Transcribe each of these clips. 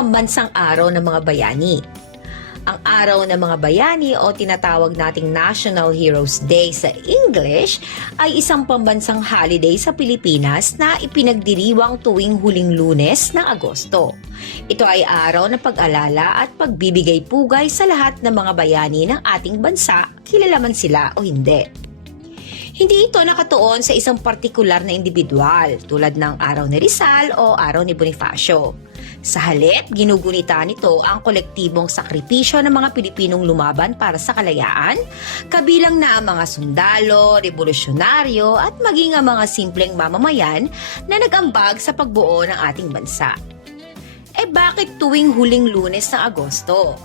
pambansang araw ng mga bayani. Ang Araw ng mga Bayani o tinatawag nating National Heroes Day sa English ay isang pambansang holiday sa Pilipinas na ipinagdiriwang tuwing huling Lunes ng Agosto. Ito ay araw ng pag-alala at pagbibigay pugay sa lahat ng mga bayani ng ating bansa, kilala man sila o hindi. Hindi ito nakatuon sa isang partikular na individual tulad ng Araw ni Rizal o Araw ni Bonifacio. Sa halip, ginugunita nito ang kolektibong sakripisyo ng mga Pilipinong lumaban para sa kalayaan, kabilang na ang mga sundalo, revolusyonaryo at maging ang mga simpleng mamamayan na nag-ambag sa pagbuo ng ating bansa. Bakit tuwing huling Lunes ng Agosto?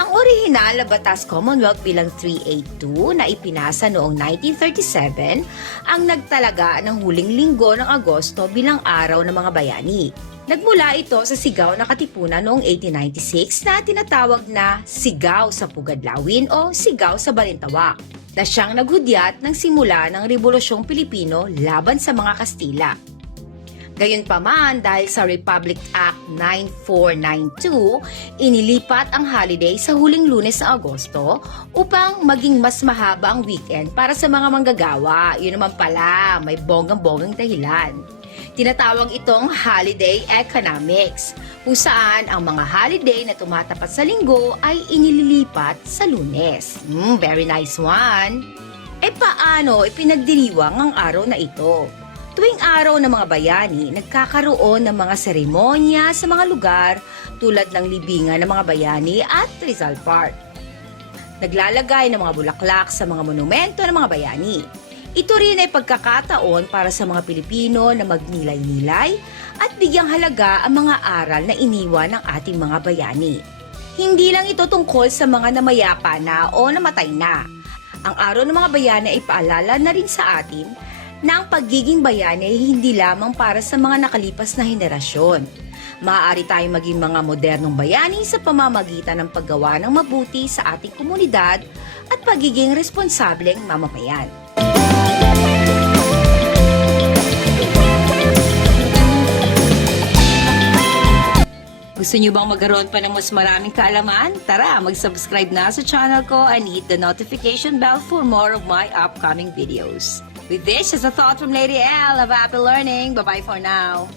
Ang orihinal na Batas Commonwealth bilang 382 na ipinasa noong 1937 ang nagtalaga ng huling linggo ng Agosto bilang Araw ng mga Bayani. Nagmula ito sa sigaw na katipunan noong 1896 na tinatawag na Sigaw sa Pugadlawin o Sigaw sa Balintawak, na siyang naghudyat ng simula ng Rebolusyong Pilipino laban sa mga Kastila. Gayunpaman, dahil sa Republic Act 9492, inilipat ang holiday sa huling Lunes ng Agosto upang maging mas mahaba ang weekend para sa mga manggagawa. Yun naman pala, may bonggang-bonggang dahilan. Tinatawag itong holiday economics, kung saan ang mga holiday na tumatapat sa linggo ay inililipat sa Lunes. Very nice one! Paano ipinagdiriwang ang araw na ito? Tuwing araw ng mga bayani, nagkakaroon ng mga seremonya sa mga lugar tulad ng libingan ng mga bayani at Rizal Park. Naglalagay ng mga bulaklak sa mga monumento ng mga bayani. Ito rin ay pagkakataon para sa mga Pilipino na magnilay-nilay at bigyang halaga ang mga aral na iniwan ng ating mga bayani. Hindi lang ito tungkol sa mga namayapa na o namatay na. Ang araw ng mga bayani ay paalala na rin sa atin na ang pagiging bayani ay hindi lamang para sa mga nakalipas na henerasyon. Maaari tayong maging mga modernong bayani sa pamamagitan ng paggawa ng mabuti sa ating komunidad at pagiging responsableng mamamayan. Gusto niyo bang magkaroon pa ng mas maraming kaalaman? Tara, mag-subscribe na sa channel ko and hit the notification bell for more of my upcoming videos. With this, just a thought from Lady L. Have happy learning. Bye-bye for now.